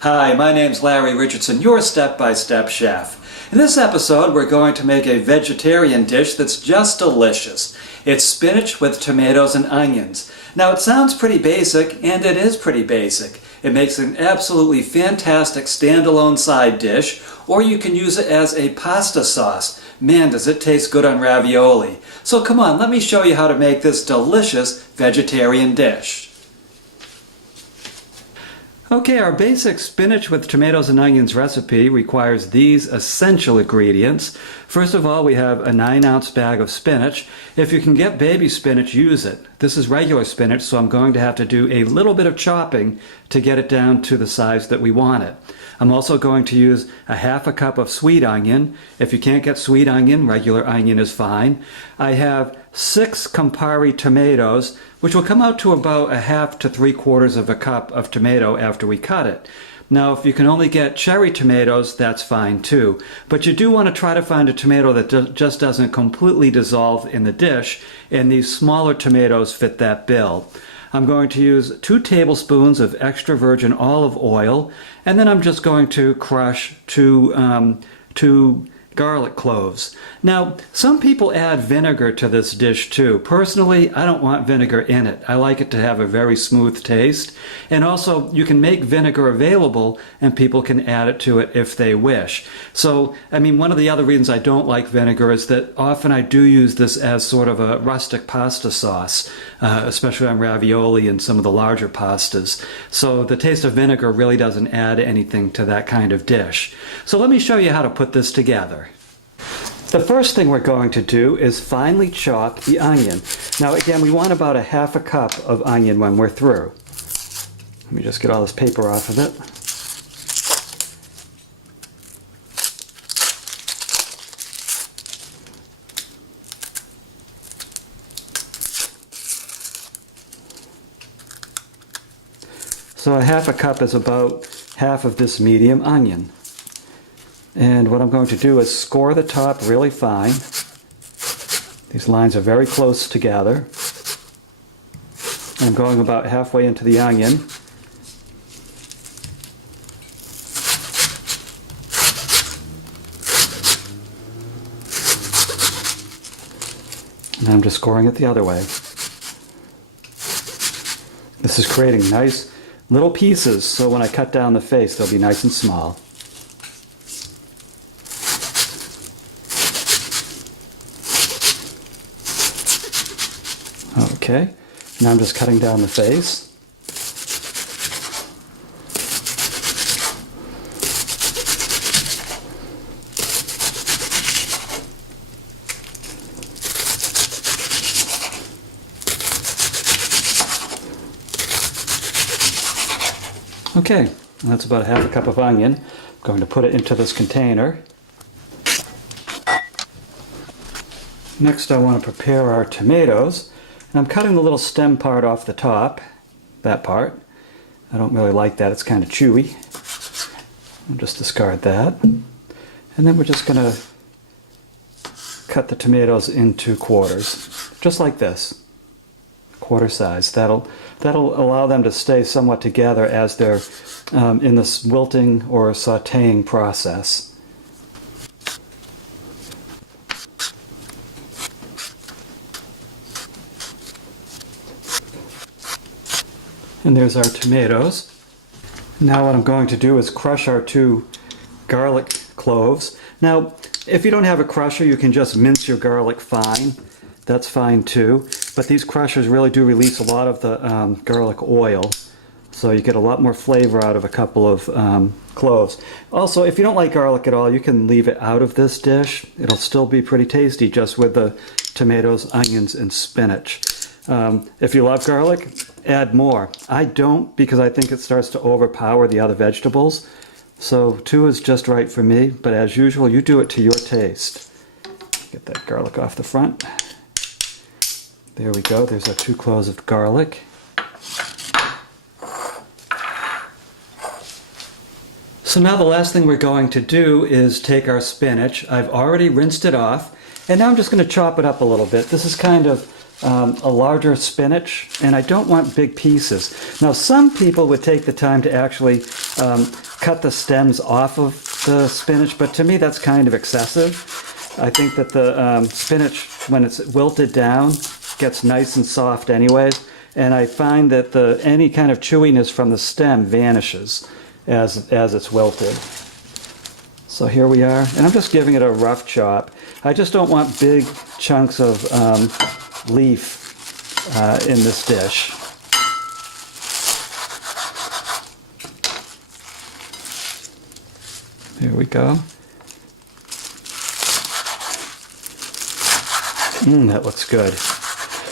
Hi, my name's Larry Richardson, your step-by-step chef. In this episode, we're going to make a vegetarian dish that's just delicious. It's spinach with tomatoes and onions. Now, it sounds pretty basic, and it is pretty basic. It makes an absolutely fantastic standalone side dish, or you can use it as a pasta sauce. Man, does it taste good on ravioli. So come on, let me show you how to make this delicious vegetarian dish. Okay, our basic spinach with tomatoes and onions recipe requires these essential ingredients. First of all, we have a 9-ounce bag of spinach. If you can get baby spinach, use it. This is regular spinach, so I'm going to have to do a little bit of chopping to get it down to the size that we want it. I'm also going to use a half a cup of sweet onion. If you can't get sweet onion, regular onion is fine. I have 6 Campari tomatoes, which will come out to about a half to 3/4 of a cup of tomato after we cut it. Now, if you can only get cherry tomatoes, that's fine too. But you do want to try to find a tomato that just doesn't completely dissolve in the dish, and these smaller tomatoes fit that bill. I'm going to use 2 tablespoons of extra virgin olive oil, and then I'm just going to crush two garlic cloves. Now, some people add vinegar to this dish too. Personally, I don't want vinegar in it. I like it to have a very smooth taste. And also, you can make vinegar available and people can add it to it if they wish. So, I mean, one of the other reasons I don't like vinegar is that often I do use this as sort of a rustic pasta sauce, especially on ravioli and some of the larger pastas. So the taste of vinegar really doesn't add anything to that kind of dish. So let me show you how to put this together. The first thing we're going to do is finely chop the onion. Now again, we want about a half a cup of onion when we're through. Let me just get all this paper off of it. So a half a cup is about half of this medium onion. And what I'm going to do is score the top really fine. These lines are very close together. I'm going about halfway into the onion. And I'm just scoring it the other way. This is creating nice little pieces, so when I cut down the face, they'll be nice and small. Okay, now I'm just cutting down the face. Okay, that's about a half a cup of onion. I'm going to put it into this container. Next, I want to prepare our tomatoes. And I'm cutting the little stem part off the top, that part. I don't really like that, it's kind of chewy. I'll just discard that. And then we're just going to cut the tomatoes into quarters, just like this, quarter size. That'll allow them to stay somewhat together as they're in this wilting or sautéing process. And there's our tomatoes. Now what I'm going to do is crush our 2 garlic cloves. Now, if you don't have a crusher, you can just mince your garlic fine. That's fine too. But these crushers really do release a lot of the garlic oil. So you get a lot more flavor out of a couple of cloves. Also, if you don't like garlic at all, you can leave it out of this dish. It'll still be pretty tasty just with the tomatoes, onions, and spinach. If you love garlic, add more. I don't, because I think it starts to overpower the other vegetables. So 2 is just right for me, but as usual, you do it to your taste. Get that garlic off the front. There we go, there's our 2 cloves of garlic. So now the last thing we're going to do is take our spinach. I've already rinsed it off, and now I'm just going to chop it up a little bit. This is kind of a larger spinach, and I don't want big pieces. Now, some people would take the time to actually cut the stems off of the spinach, but to me that's kind of excessive. I think that the spinach, when it's wilted down, gets nice and soft anyways, and I find that any kind of chewiness from the stem vanishes as it's wilted. So here we are, and I'm just giving it a rough chop. I just don't want big chunks of leaf in this dish. There we go. That looks good.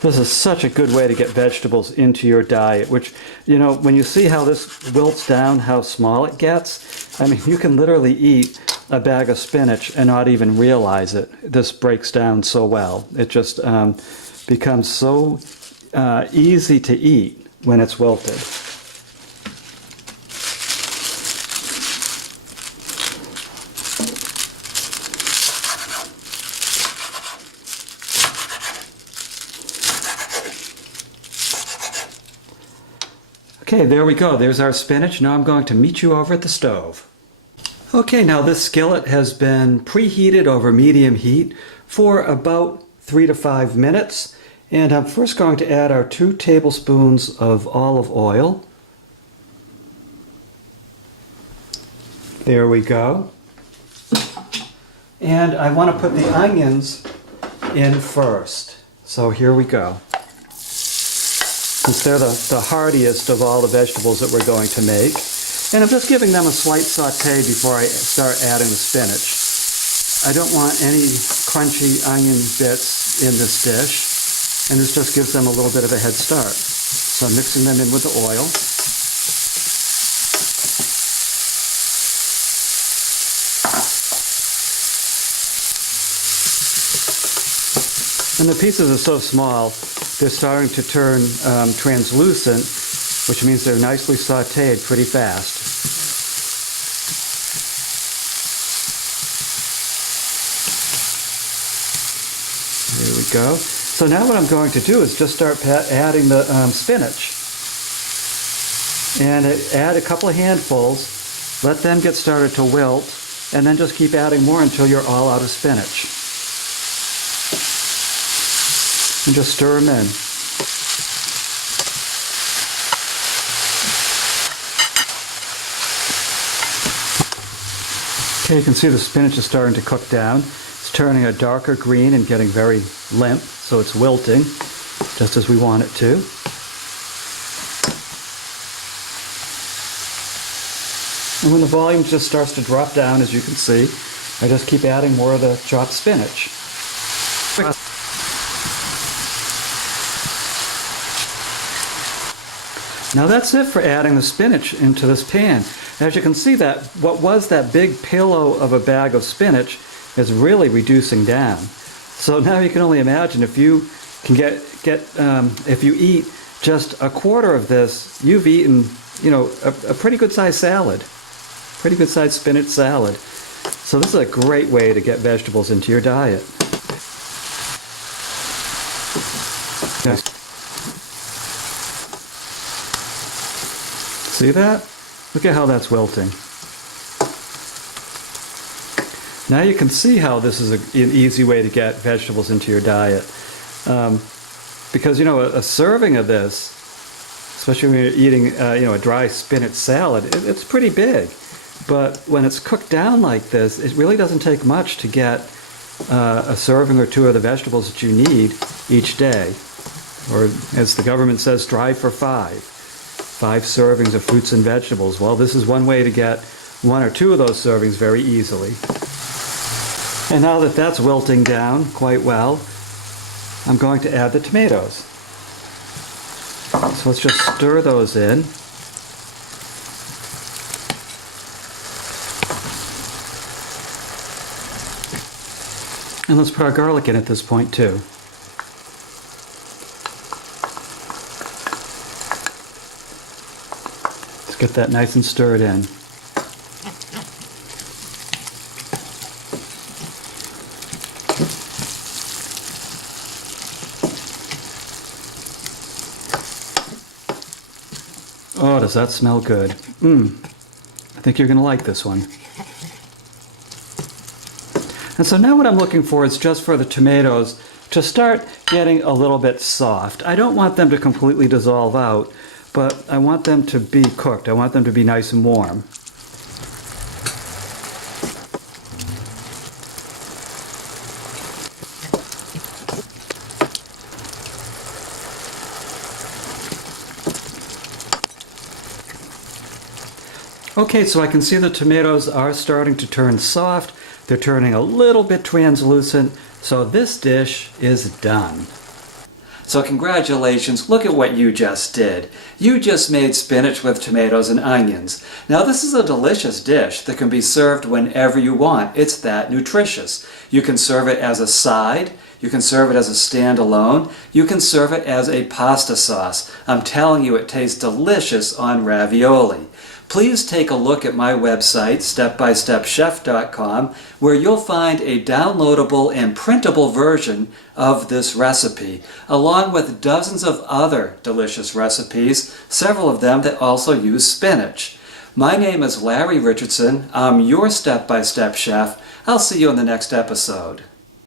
This is such a good way to get vegetables into your diet, which, you know, when you see how this wilts down, how small it gets, I mean, you can literally eat a bag of spinach and not even realize it. This breaks down so well. It just becomes so easy to eat when it's wilted. Okay, there we go. There's our spinach. Now I'm going to meet you over at the stove. Okay, now this skillet has been preheated over medium heat for about 3 to 5 minutes. And I'm first going to add our 2 tablespoons of olive oil. There we go. And I want to put the onions in first. So here we go. Since they're the hardiest of all the vegetables that we're going to make. And I'm just giving them a slight saute before I start adding the spinach. I don't want any crunchy onion bits in this dish, and this just gives them a little bit of a head start. So I'm mixing them in with the oil. And the pieces are so small, they're starting to turn translucent, which means they're nicely sauteed pretty fast. There we go. So now what I'm going to do is just start adding the spinach. And add a couple of handfuls, let them get started to wilt, and then just keep adding more until you're all out of spinach. And just stir them in. Okay, you can see the spinach is starting to cook down. It's turning a darker green and getting very limp, so it's wilting, just as we want it to. And when the volume just starts to drop down, as you can see, I just keep adding more of the chopped spinach. Now that's it for adding the spinach into this pan. As you can see, that what was that big pillow of a bag of spinach is really reducing down. So now you can only imagine if you can if you eat just a quarter of this, you've eaten, you know, a pretty good sized salad, pretty good sized spinach salad. So this is a great way to get vegetables into your diet. See that? Look at how that's wilting. Now you can see how this is an easy way to get vegetables into your diet. Because, you know, a serving of this, especially when you're eating, you know, a dry spinach salad, it's pretty big. But when it's cooked down like this, it really doesn't take much to get a serving or two of the vegetables that you need each day. Or, as the government says, strive for 5. 5 servings of fruits and vegetables. Well, this is one way to get 1 or 2 of those servings very easily. And now that that's wilting down quite well, I'm going to add the tomatoes. So let's just stir those in. And let's put our garlic in at this point too. Get that nice and stirred in. Oh, does that smell good? I think you're going to like this one. And so now what I'm looking for is just for the tomatoes to start getting a little bit soft. I don't want them to completely dissolve out, but I want them to be cooked. I want them to be nice and warm. Okay, so I can see the tomatoes are starting to turn soft. They're turning a little bit translucent, so this dish is done. So congratulations, look at what you just did. You just made spinach with tomatoes and onions. Now this is a delicious dish that can be served whenever you want. It's that nutritious. You can serve it as a side, you can serve it as a standalone, you can serve it as a pasta sauce. I'm telling you, it tastes delicious on ravioli. Please take a look at my website, stepbystepchef.com, where you'll find a downloadable and printable version of this recipe, along with dozens of other delicious recipes, several of them that also use spinach. My name is Larry Richardson. I'm your step-by-step chef. I'll see you in the next episode.